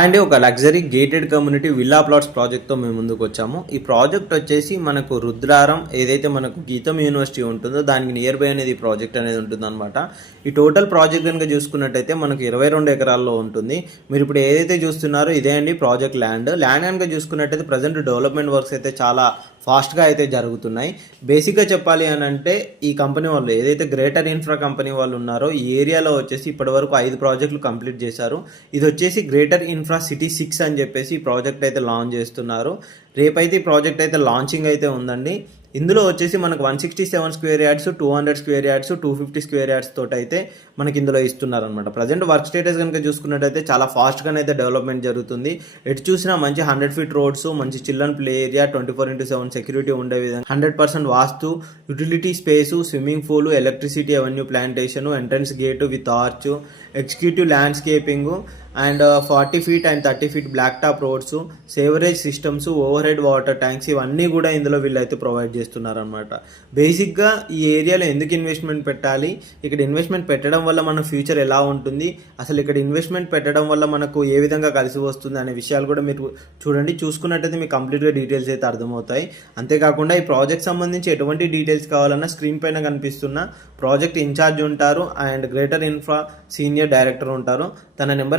And ఒక luxury gated community villa plots ప్రాజెక్ట్తో మేము ముందుకు వచ్చాము. ఈ ప్రాజెక్ట్ వచ్చేసి మనకు రుద్రారం ఏదైతే మనకు గీతం యూనివర్సిటీ ఉంటుందో దానికి నియర్ బై అనేది ఈ ప్రాజెక్ట్ అనేది ఉంటుందన్నమాట. ఈ టోటల్ ప్రాజెక్ట్ కనుక చూసుకున్నట్టయితే మనకు 22 ఎకరాల్లో ఉంటుంది. మీరు ఇప్పుడు ఏదైతే చూస్తున్నారో ఇదే అండి ప్రాజెక్ట్ ల్యాండ్ కనుక చూసుకున్నట్టయితే ప్రజెంట్ డెవలప్మెంట్ వర్క్స్ అయితే చాలా ఫాస్ట్గా అయితే జరుగుతున్నాయి. బేసిక్గా చెప్పాలి అని అంటే ఈ కంపెనీ వాళ్ళు ఏదైతే గ్రేటర్ ఇన్ఫ్రా కంపెనీ వాళ్ళు ఉన్నారో ఈ ఏరియాలో వచ్చేసి ఇప్పటివరకు 5 ప్రాజెక్టులు కంప్లీట్ చేశారు. ఇది వచ్చేసి గ్రేటర్ ఇన్ఫ్రా సిటీ 6 అని చెప్పేసి ఈ ప్రాజెక్ట్ అయితే లాంచ్ చేస్తున్నారు. రేపైతే ఈ ప్రాజెక్ట్ అయితే లాంచింగ్ అయితే ఉందండి. ఇందులో వచ్చేసి మనకు 167 square yards, 200 square yards, 250 square yards తోటి అయితే మనకి ఇందులో ఇస్తున్నారనమాట. ప్రజెంట్ వర్క్ స్టేటస్ కనుక చూసుకున్నట్టయితే చాలా ఫాస్ట్గానైతే డెవలప్మెంట్ జరుగుతుంది. ఎటు చూసినా మంచి 100 ఫీట్ రోడ్స్, మంచి చిల్డ్రన్ ప్లే ఏరియా, 24/7 సెక్యూరిటీ ఉండే విధంగా 100% వాస్తు, utility space, swimming pool, electricity avenue plantation, entrance gate with arch, executive landscaping and 40 feet and 30 feet black top roads, sewerage systems, overhead water tanks ఇవన్నీ కూడా ఇందులో వీళ్ళైతే provide చేస్తున్నారనమాట. బేసిక్గా ఈ ఏరియాలో ఎందుకు ఇన్వెస్ట్మెంట్ పెట్టాలి, ఇక్కడ ఇన్వెస్ట్మెంట్ పెట్టడం వల్ల మన ఫ్యూచర్ ఎలా ఉంటుంది, అసలు ఇక్కడ ఇన్వెస్ట్మెంట్ పెట్టడం వల్ల మనకు ఏ విధంగా కలిసి వస్తుంది అనే విషయాలు కూడా మీరు చూడండి. చూసుకున్నట్టయితే మీకు కంప్లీట్గా డీటెయిల్స్ అయితే అర్థమవుతాయి. అంతేకాకుండా ఈ ప్రాజెక్ట్ సంబంధించి ఎటువంటి డీటెయిల్స్ కావాలన్నా స్క్రీన్ పైన కనిపిస్తున్న ప్రాజెక్ట్ ఇన్ఛార్జ్ ఉంటారు and greater infra senior director ఉంటారు. తన నెంబర్